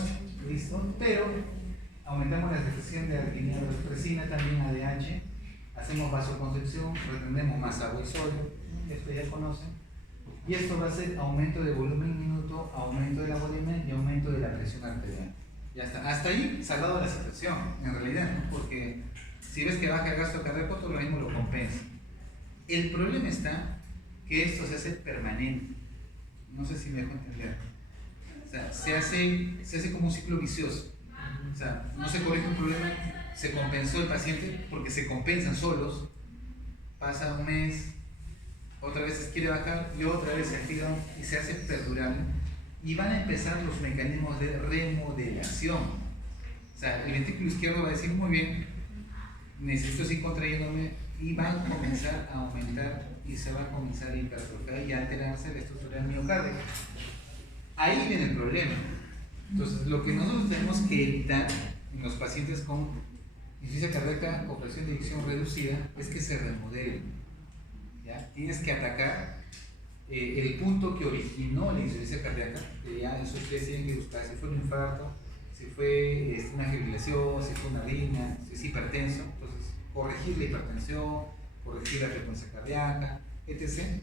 ¿listo? Pero aumentamos la secreción de arginina, también ADH, hacemos vasoconstricción, retenemos más agua y sodio, esto ya conocen, y esto va a ser aumento de volumen minuto, aumento de la volumen y aumento de la presión arterial. Ya está. Hasta ahí salvado la situación, en realidad, ¿no? Porque si ves que baja el gasto cardíaco, tu organismo lo compensa. El problema está que esto se hace permanente. No sé si me dejo entender. O sea, se hace como un ciclo vicioso. O sea, no se corrige un problema, se compensó el paciente porque se compensan solos. Pasa un mes, otra vez se quiere bajar y otra vez se activa y se hace perdurable. Y van a empezar los mecanismos de remodelación. O sea, el ventrículo izquierdo va a decir, muy bien, necesito seguir contrayéndome, y va a comenzar a aumentar y se va a comenzar a hipertrofiar y a alterarse la estructura del miocardio. Ahí viene el problema. Entonces, lo que nosotros tenemos que evitar en los pacientes con insuficiencia cardíaca o presión de eyección reducida es que se remodelen. ¿Ya? Tienes que atacar el punto que originó la insuficiencia cardíaca, que ya eso ustedes tienen que buscar, si fue un infarto, si fue una fibrilación, si fue una arritmia, si es hipertenso. Entonces, corregir la hipertensión, corregir la frecuencia cardíaca, etc.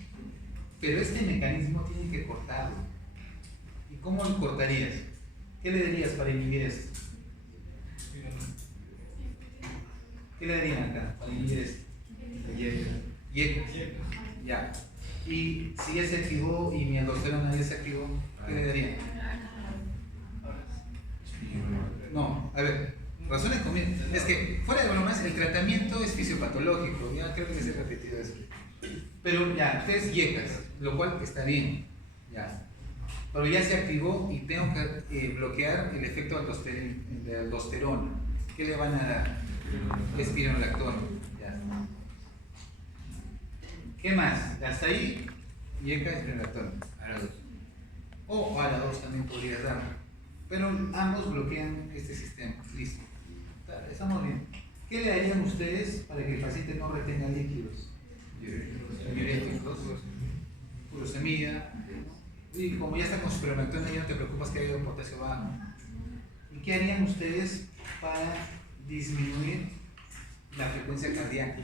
Pero este mecanismo tiene que cortarlo. ¿Y cómo lo cortarías? ¿Qué le darías para inhibir esto? ¿Qué le darían acá para inhibir esto? Yecas. Ya. Y si ya se activó y mi aldosterona ya se activó, ¿qué le darían? No, a ver, razones conmigo. Es que, fuera de bromas, el tratamiento es fisiopatológico. Ya creo que les he repetido eso. Pero ya, ustedes yecas, lo cual está bien. Ya. Pero ya se activó y tengo que bloquear el efecto de aldosterona. ¿Qué le van a dar? Espironolactona. Ya. ¿Qué más? Hasta ahí, yeca, espironolactona. ARA2. O ARA2 también podría dar. Pero ambos bloquean este sistema. Listo. Estamos bien. ¿Qué le darían ustedes para que el paciente no retenga líquidos? Diuréticos, furosemida. Y como ya está con supermercado, ya no te preocupas que haya un potasio bajo. ¿Y qué harían ustedes para disminuir la frecuencia cardíaca?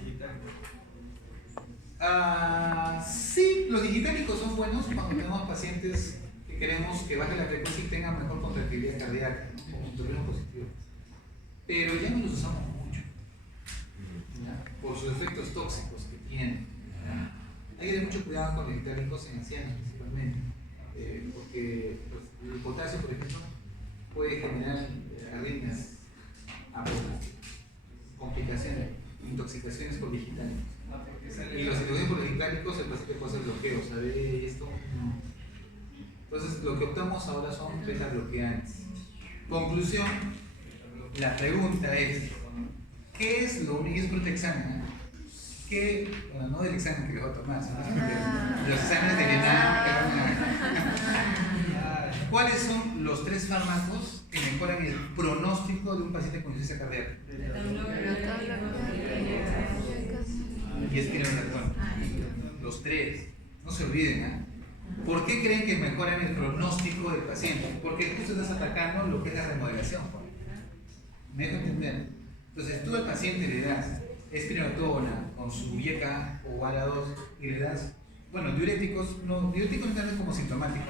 Sí, los digitálicos son buenos cuando tenemos pacientes que queremos que baje la frecuencia y tengan mejor contractilidad cardíaca, ¿no? Como turismo positivo. Pero ya no los usamos mucho, ¿ya? Por sus efectos tóxicos que tienen. ¿Ya? Hay que tener mucho cuidado con los digitálicos en ancianos principalmente. Porque pues, el potasio, por ejemplo, puede generar arritmias, complicaciones, intoxicaciones por digitálicos. Y los por digitálicos, el paciente puede hacer bloqueos, ¿sabes? Esto no. Entonces, lo que optamos ahora son beta bloqueantes. Conclusión, la pregunta es: ¿qué es lo único? Es protexana, ¿no? bueno, no del examen que les voy a tomar, sino de los exámenes de dinámica. ¿Cuáles son los 3 fármacos que mejoran el pronóstico de un paciente con insuficiencia cardíaca? Y espironolactona. Los 3. No se olviden, ¿eh? ¿Por qué creen que mejoran el pronóstico del paciente? Porque justo estás atacando lo que es la remodelación. ¿Me dejo entender? Entonces, tú al paciente le das espironolactona con su IECA o ALA2 y le das, bueno, diuréticos no están como sintomático,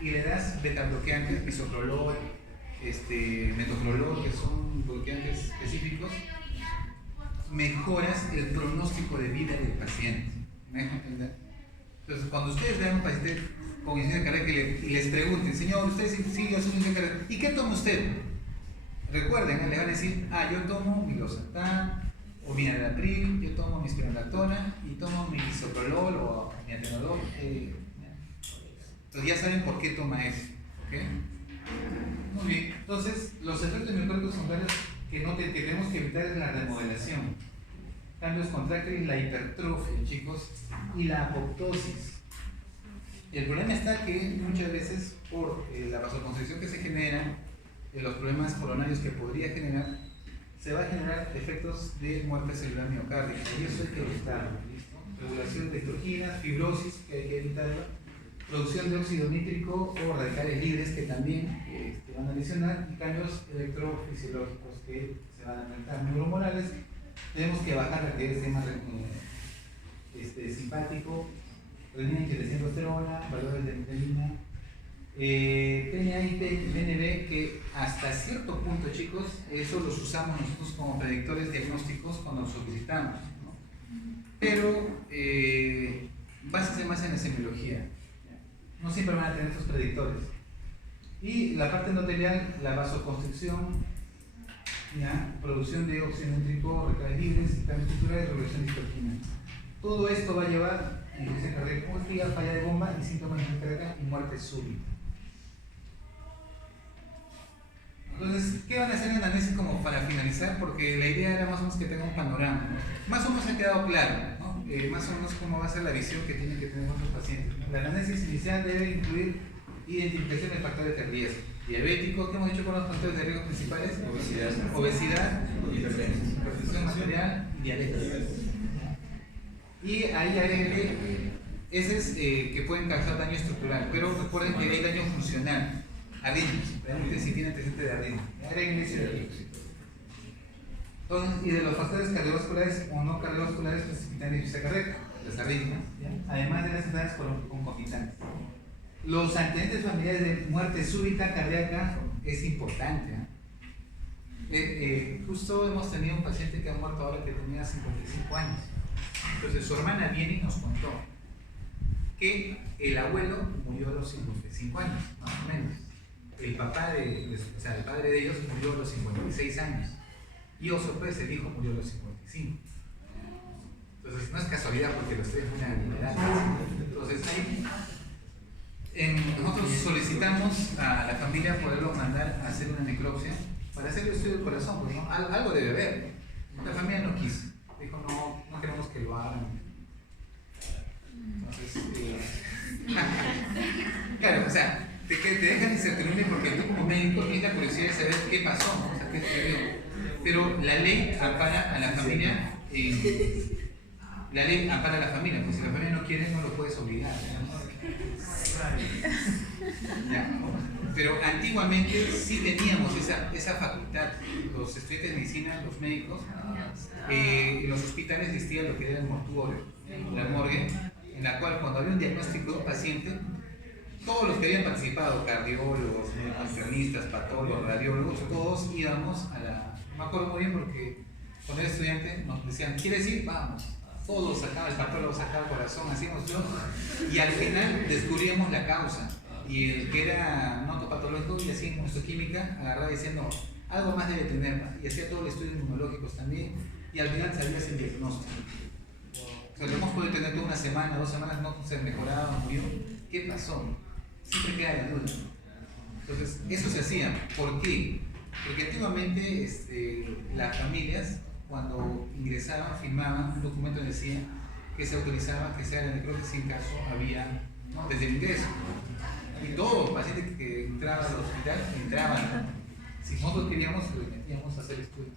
y le das beta-bloqueantes, bisoprolol, metoprolol, que son bloqueantes específicos, mejoras el pronóstico de vida del paciente. ¿Me dejo entender? Entonces, cuando ustedes vean a un paciente con insuficiencia cardíaca y les pregunten, señor, usted sí, yo soy insuficiencia cardíaca, ¿y qué toma usted? Recuerden, le van a decir, yo tomo mi losartán o mi enalapril, yo tomo mi espironolactona y tomo mi bisoprolol o mi atenolol. Entonces ya saben por qué toma eso. ¿Okay? Muy bien. Entonces, los efectos miocáricos secundarios que tenemos que evitar es la remodelación, cambios contráctiles, la hipertrofia, chicos, y la apoptosis. El problema está que muchas veces por la vasoconstricción que se genera, los problemas coronarios que podría generar, se va a generar efectos de muerte celular miocárdica, y eso hay que evitarlo. ¿Listo? Regulación de toxinas, fibrosis, que hay que evitarla, producción de óxido nítrico o radicales libres que también van a lesionar, y cambios electrofisiológicos que se van a aumentar. Neuromorales, tenemos que bajar la actividad del sistema simpático, renina, angiotensina, valores de metalina, PNA y PNB, que hasta cierto punto, chicos, eso los usamos nosotros como predictores diagnósticos cuando nos solicitamos, ¿no? Pero básese más en la semiología. No siempre van a tener estos predictores. Y la parte endotelial, la vasoconstricción, producción de óxido nítrico, radicales libres, cambio estructural y regulación de histoquina. Todo esto va a llevar a insuficiencia cardíaca, falla de bomba y síntomas de insuficiencia cardíaca y muerte súbita. Entonces, ¿qué van a hacer en el análisis como para finalizar? Porque la idea era más o menos que tenga un panorama, ¿no? Más o menos ha quedado claro, ¿no? Más o menos cómo va a ser la visión que tienen que tener nuestros pacientes, ¿no? El análisis inicial debe incluir identificación de factores de riesgo. Diabético, ¿qué hemos dicho con los factores de riesgo principales? Obesidad, hipertensión arterial y diabetes. Y ahí agregué ese que pueden causar daño estructural, pero recuerden que hay daño funcional. Arritmias, realmente si tiene antecedente de arritmia. Agreguen ese de arritmia. Entonces, y de los factores cardiovasculares o no cardiovasculares precipitan insuficiencia cardíaca, las arritmias, además de las enfermedades concomitantes. Los antecedentes familiares de muerte súbita cardíaca es importante. Justo hemos tenido un paciente que ha muerto ahora que tenía 55 años. Entonces su hermana viene y nos contó que el abuelo murió a los 55 años, más o menos. El papá el padre de ellos murió a los 56 años. Y oh sorpresa, el hijo murió a los 55. Entonces no es casualidad porque los tres fueron vulnerables. Entonces nosotros solicitamos a la familia poderlos mandar a hacer una necropsia para hacer el estudio del corazón, pues, ¿no? Algo debe haber. La familia no quiso. Dijo, no queremos que lo hagan. Entonces, claro, o sea, te dejan incertidumbre porque tú como médico tienes la curiosidad de saber qué pasó, ¿no? O sea, qué sucedió. Pero la ley ampara a la familia. La ley ampara a la familia, pues si la familia no quiere, no lo puedes obligar, ¿no? Ya. Pero antiguamente sí teníamos esa facultad. Los estudiantes de medicina, los médicos, en los hospitales existía lo que era el mortuorio, la morgue, en la cual cuando había un diagnóstico de un paciente, todos los que habían participado, cardiólogos, internistas, patólogos, radiólogos, todos íbamos a la... Me acuerdo muy bien porque cuando era estudiante nos decían, ¿quieres ir? Vamos. Todos sacaban, el patólogo sacaba el corazón, hacíamos yo, y al final descubríamos la causa. Y el que era notopatológico y hacía inmunoquímica agarraba diciendo, algo más debe tener, y hacía todo el estudio inmunológicos también, y al final sabías el diagnóstico. O sea, lo hemos podido tener toda una semana, 2 semanas, no se mejoraba, murió. ¿Qué pasó? Siempre queda la duda. Entonces, eso se hacía. ¿Por qué? Porque antiguamente las familias cuando ingresaban, firmaban un documento que decía que se autorizaba que se haga la necrosis en caso había, ¿no?, desde el ingreso. Y todo paciente que entraba al hospital entraba, ¿no? Si nosotros queríamos, le metíamos a hacer estudio.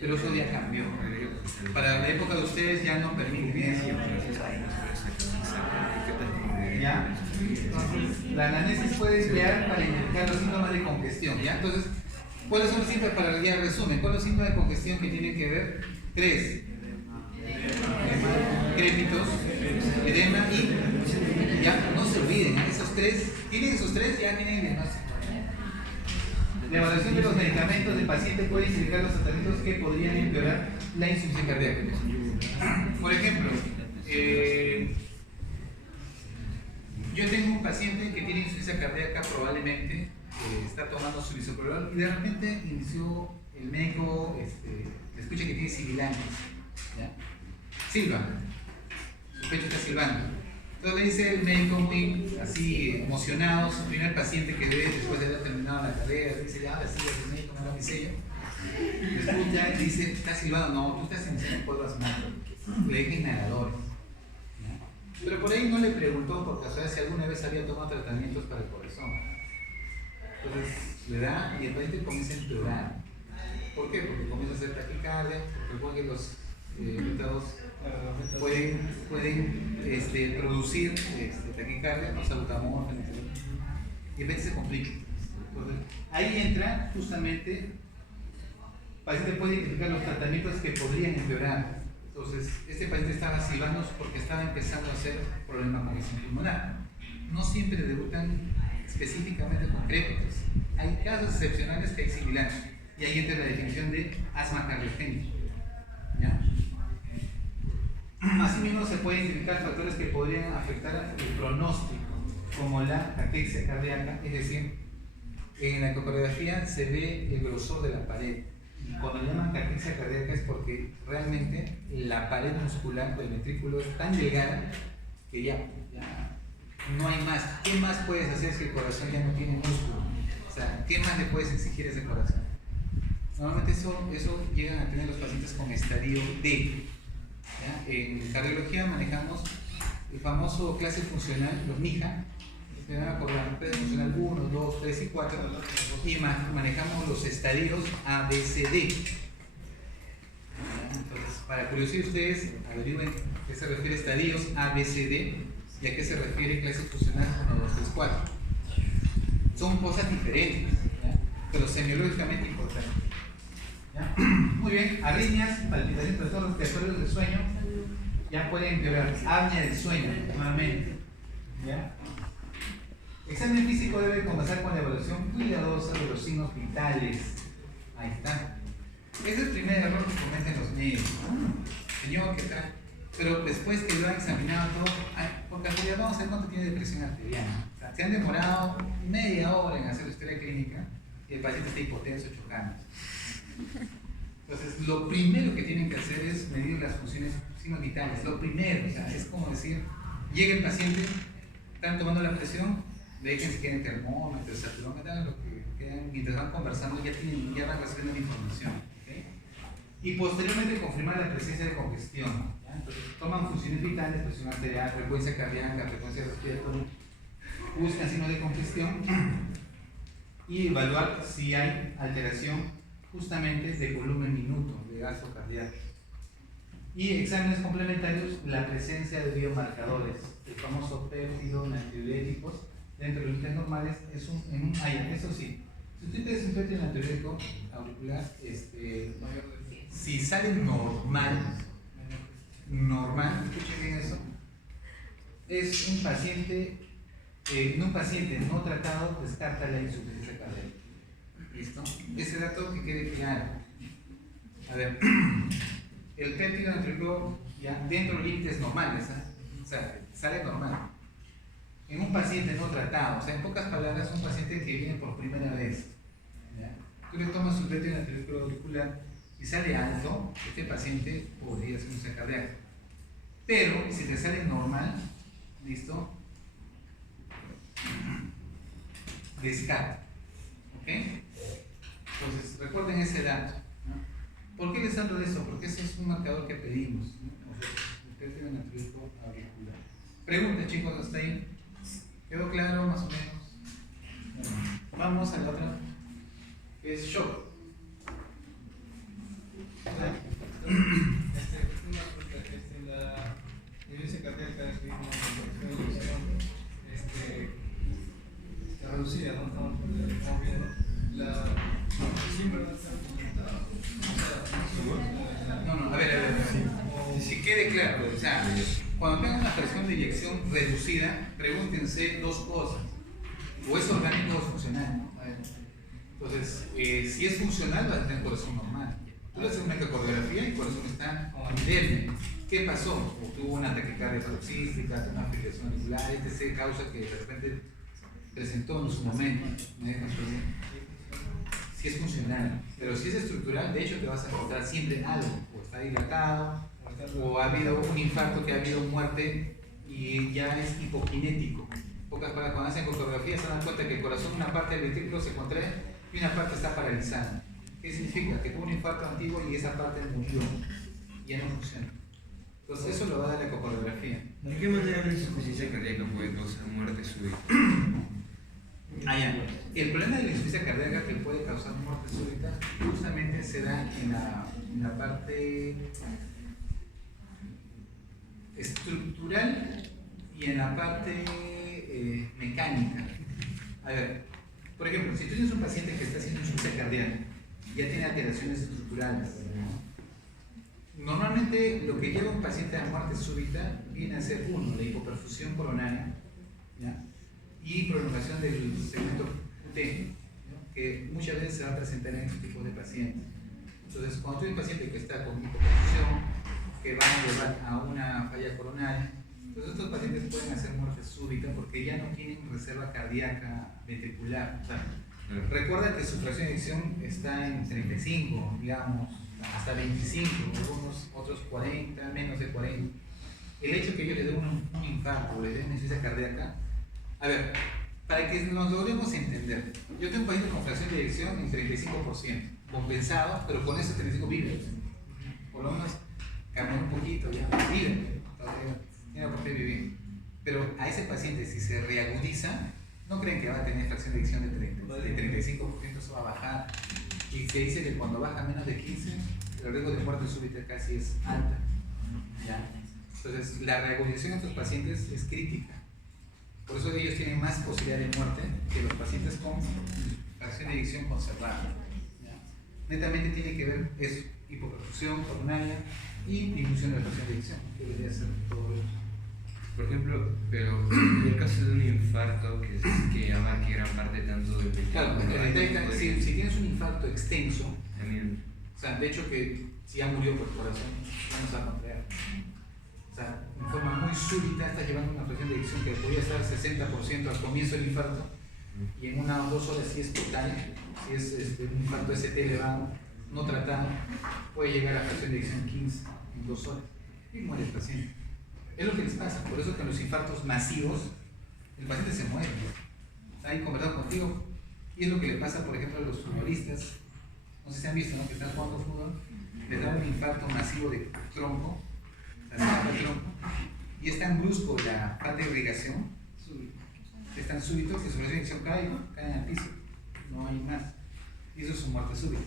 Pero eso ya cambió. Para la época de ustedes ya no permiten eso. ¿Ya? Entonces, la anamnesis puede emplear para identificar los síntomas de congestión. ¿Ya? Entonces, ¿cuáles son los síntomas? Para ya resumen, ¿cuáles son los síntomas de congestión que tienen que ver? 3. Crépitos, edema y ya no se olviden, esos 3, tienen esos 3, ya tienen el diagnóstico. La evaluación de los medicamentos del paciente puede indicar los tratamientos que podrían empeorar la insuficiencia cardíaca. Por ejemplo, yo tengo un paciente que tiene insuficiencia cardíaca, probablemente está tomando su bisoprolol y de repente inició el médico, le escucha que tiene sibilancias, ¿ya? Silba, su pecho está silbando. Entonces le dice el médico muy así emocionado, su primer paciente que ve después de haber terminado la carrera, dice ya, la silla del médico, no la mi sello. Le escucha y dice, ¿está silbando? No, tú estás iniciando un polvo asmático. Le deja inhaladores. ¿Ya? Pero por ahí no le preguntó por casualidad si alguna vez había tomado tratamientos para el corazón. Entonces le da y el paciente comienza a empeorar. ¿Por qué? Porque comienza a hacer taquicardia, porque los métodos pueden producir taquicardia, no salbutamol, y a veces se complica. Entonces, ahí entra justamente, el paciente puede identificar los tratamientos que podrían empeorar. Entonces, este paciente estaba silbando porque estaba empezando a hacer problemas con congestión pulmonar. No siempre debutan específicamente con crépitos. Hay casos excepcionales que hay sibilancias, y ahí entra la definición de asma cardiogénico. ¿Ya? Asimismo, se pueden identificar factores que podrían afectar el pronóstico, como la caquexia cardíaca, es decir, en la ecocardiografía se ve el grosor de la pared. Y cuando llaman caquexia cardíaca es porque realmente la pared muscular del ventrículo es tan delgada que ya no hay más. ¿Qué más puedes hacer si el corazón ya no tiene músculo? O sea, ¿qué más le puedes exigir a ese corazón? Normalmente eso llegan a tener los pacientes con estadio D. ¿Ya? En cardiología manejamos el famoso clase funcional, los MIJA, se van a acordar, clase funcional 1, 2, 3 y 4, y manejamos los estadios A, B, C, D. Entonces, para curiosidad ustedes averigüen a qué se refiere estadios A, B, C, D y a qué se refiere clase funcional 1, 2, 3, 4. Son cosas diferentes, ¿ya? Pero semiológicamente importantes. ¿Ya? Muy bien, arritmias, palpitaciones, trastornos respiratorios del sueño, ya pueden empeorar. Apnea del sueño, nuevamente. ¿Ya? Examen físico debe comenzar con la evaluación cuidadosa de los signos vitales. Ahí está. Ese es el primer error que cometen los médicos. Señor, ¿qué tal? Pero después que lo han examinado todo, por casualidad vamos a ver cuánto tiene de presión arterial. O sea, se han demorado media hora en hacer la historia clínica y el paciente está hipotenso, chocando. Entonces, lo primero que tienen que hacer es medir las funciones signos vitales. Lo primero, o sea, es como decir, llega el paciente, están tomando la presión, dejen si quieren termómetro, saturómetro, lo que quieran, mientras van conversando ya van recibiendo la información. ¿Okay? Y posteriormente confirmar la presencia de congestión. ¿Ya? Entonces, toman funciones vitales, presión arterial, frecuencia cardíaca, frecuencia respiratoria, buscan signos de congestión y evaluar si hay alteración justamente de volumen minuto de gasto cardíaco. Y exámenes complementarios, la presencia de biomarcadores, el famoso péptido, natriuréticos, dentro de los límites normales, eso sí, si usted es un péptido natriurético auricular, si sale normal, escuchen bien eso, es un paciente, en un paciente no tratado descarta la insuficiencia cardíaca. ¿Listo? Ese dato que quede claro. A ver, el péptido natriurético ya dentro de límites normales, o sea, sale normal. En un paciente no tratado, o sea, en pocas palabras, un paciente que viene por primera vez, ¿ya? Tú le tomas su péptido natriurético auricular y sale alto, este paciente podría ser un cardíaco. Pero si te sale normal, ¿listo? Descarta. ¿Ok? Entonces, recuerden ese dato, ¿no? ¿Por qué les hablo de eso? Porque ese es un marcador que pedimos, ¿no? Usted tiene un atributo auricular. Pregunten, chicos, hasta ahí. ¿Quedó claro más o menos? Bueno, vamos a la otra, que es shock. La iglesia cardíaca es una está reducida, ¿no? Estamos viendo siempre no está documentado. No, a ver. Si quede claro, o sea, cuando tengan una presión de eyección reducida, pregúntense dos cosas. O es orgánico o es funcional, ¿no? Entonces, si es funcional, va a tener corazón normal. Tú le haces una ecocardiografía y el corazón está inerme. ¿Qué pasó? O tuvo una taquicardia paroxística, tuvo una fibrilación auricular, etc. Causa que de repente presentó en su momento. ¿Me dejan entender? Si es funcional, pero si es estructural, de hecho te vas a encontrar siempre algo, o está dilatado, o ha habido un infarto que ha habido muerte y ya es hipokinético. Pocas palabras, cuando hacen ecografía se dan cuenta que el corazón, una parte del ventrículo se contrae y una parte está paralizada. ¿Qué significa? Que tuvo un infarto antiguo y esa parte murió, ya no funciona. Entonces eso lo da la ecocardiografía. ¿De qué manera una insuficiencia cardíaca puede causar muerte súbita? Ya. El problema de la insuficiencia cardíaca que puede causar muerte súbita justamente se da en la parte estructural y en la parte mecánica. A ver, por ejemplo, si tú tienes un paciente que está haciendo insuficiencia cardíaca, ya tiene alteraciones estructurales. Normalmente lo que lleva a un paciente a muerte súbita viene a ser uno, la hipoperfusión coronaria, ¿ya? Y prolongación del segmento QT, ¿no? Que muchas veces se va a presentar en este tipo de pacientes. Entonces, cuando tú tienes un paciente que está con hipoperfusión, que va a llevar a una falla coronaria, entonces estos pacientes pueden hacer muerte súbita porque ya no tienen reserva cardíaca ventricular. O sea, recuerda que su fracción de eyección está en 35, digamos, hasta 25, algunos otros 40, menos de 40. El hecho que ellos le den un infarto o le den una insuficiencia cardíaca, a ver, para que nos logremos entender, yo tengo un paciente con fracción de eyección en 35%, compensado, pero con esos 35 vive. Por lo menos cambió un poquito, ya vive, todavía tiene por qué vivir. Pero a ese paciente, si se reagudiza, no creen que va a tener fracción de eyección de 35%, eso va a bajar. Y se dice que cuando baja menos de 15, el riesgo de muerte súbita casi es alta. ¿Ya? Entonces, la reagudización en estos pacientes es crítica. Por eso ellos tienen más posibilidad de muerte que los pacientes con fracción de eyección conservada. ¿Ya? Netamente tiene que ver es hipoperfusión coronaria y disminución de la fracción de eyección. Debería ser todo eso. Por ejemplo, pero en el caso de un infarto que abarque gran parte tanto del Claro, si tienes un infarto extenso, también. O sea, de hecho que si ya murió por corazón, vamos a contraer. O sea, en forma muy súbita estás llevando una presión de eyección que podría estar 60% al comienzo del infarto y en 1 o 2 horas si es total, si es un infarto ST elevado, no tratado, puede llegar a la presión de eyección 15 en 2 horas y muere el paciente. Es lo que les pasa, por eso que en los infartos masivos el paciente se muere. Está ahí conversando contigo y es lo que le pasa, por ejemplo, a los futbolistas. No sé si han visto, ¿no? Que están jugando fútbol, les da un infarto masivo de tronco, la tapa del tronco, y es tan brusco la falta de irrigación, es tan súbito que su presión de eyección cae al piso, no hay más. Y eso es su muerte súbita.